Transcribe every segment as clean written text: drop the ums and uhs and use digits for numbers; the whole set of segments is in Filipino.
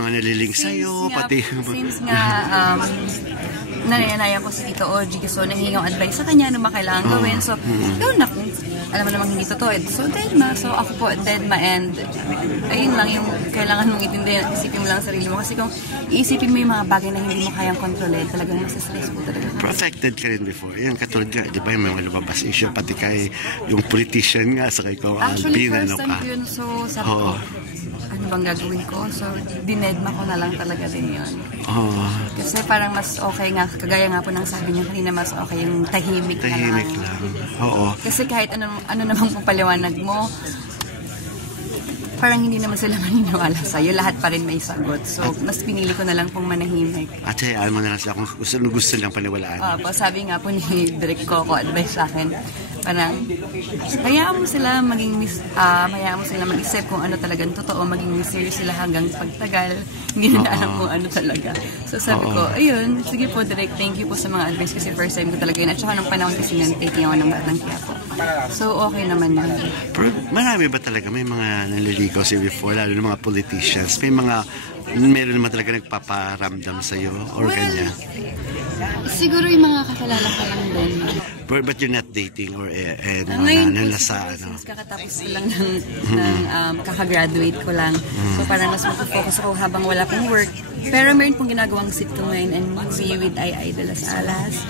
mga nalilink sa'yo, pati... Since nga, nanayanayan ko si Tito Ogie, so nahingaw advice sa kanya ano ba kailangan gawin. So, gawin na kung alam mo namang hindi totoo. So, Dedma. So, ako po, Dedma, and ayun lang yung kailangan mong itindihan, isipin mo lang ang sarili mo. Kasi kung iisipin mo yung mga bagay na hindi mo kayang kontrolin, talagang masistress po talaga. Affected ka rin before. Yan, katulad ka, di ba yung mga lumabas issue, pati kay yung politician nga, sa kay Kong Alvin. Actually, first time ko yun, so sabi ko, ano bang gagawin ko? So, dinedma ko na lang talaga din yun. Kasi parang mas okay nga, kagaya nga po ng sabi niya kanina, mas okay yung tahimik na lang. Tahimik lang. Oo. Kasi kahit ano namang papaliwanag mo, parang hindi naman sila maniniwala sa'yo. Lahat pa rin may sagot. So, mas pinili ko na lang pong manahimik. At hayaan mo na lang sila kung gusto lang paniwalaan. Sabi nga po ni Direk Coco, advice sa akin, parang, hayaan mo sila mag-isip kung ano talagang totoo, maging mysterious sila hanggang pagtagal, hindi na alam kung ano talaga. So sabi ko, ayun, sige po Direk, thank you po sa mga advice kasi first time ko talaga yun. At saka nung panahon kasi yun, taking ako ng Batang Quiapo. So okay naman yun. Pero marami ba talaga, may mga naliligaw si before, lalo ng mga politicians, may mga, meron naman talaga nagpaparamdam sa'yo or ganyan? Siguro yung mga kakilala ko lang din. But you're not dating or ngayon nasa ano? Since kakatapos ko lang ng kakagraduate ko lang. So parang mas mag-focus ako habang wala pong work. Pero meron pong ginagawang sitcom ngayon and movie with Ai de las Alas.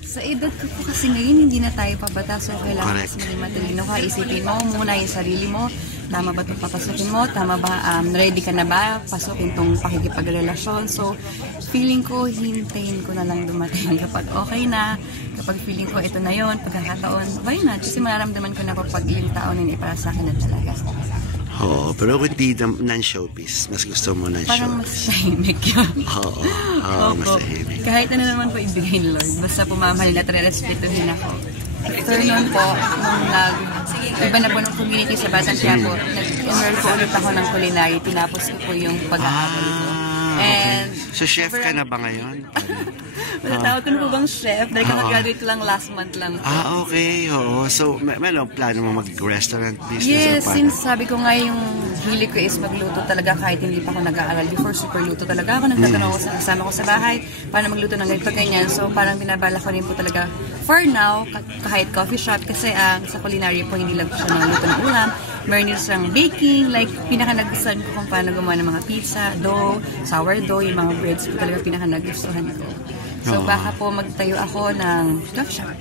Sa edad ko po kasi ngayon, hindi na tayo pabata. So kailangan mas maging matalino ka. Isipin mo muna yung sarili mo. Tama ba itong papasukin mo? Tama ba? Ready ka na ba? Pasukin itong pakikipagrelasyon. So, feeling ko, hintayin ko na lang dumating kapag okay na. Kapag feeling ko, ito na yon pagkakataon, why not? Kasi mararamdaman ko na kapag yung tao na para sa akin na talaga. Oo, pero hindi non-showbiz. Mas gusto mo non-showbiz. Parang mas tahimik yun. Oo, mas tahimik. Kahit ano naman po ibigay ni Lord. Basta pumamahalin at re-respetuhin ako. After noon po, nung iba na po ng community sa Batang Quiapo, nag-enroll po ulit ako ng culinary. Tinapos ko po yung pag-aaral ko. And so, chef ka na ba ngayon? Matatawag ko na po bang chef? Dahil kakagraduate ko lang last month lang po. Okay. Oo. So, may plano mo mag-restaurant business? Yes, since sabi ko nga yung hilig ko is magluto talaga kahit hindi pa ako nag-aaral. Before, super luto talaga ako. Nagtatanong ko sa kasama ko sa bahay paano magluto ng ganito ganyan. So, parang binabala ko rin po talaga for now, kahit coffee shop. Kasi sa culinary po, hindi lang po siya nangluto ng ulam. Meron din siyang baking, like pinaka-nagustuhan ko kung paano gumawa ng mga pizza, dough, sourdough, yung mga breads po talaga pinaka-nagustuhan ko. So baka po magtayo ako ng coffee shop.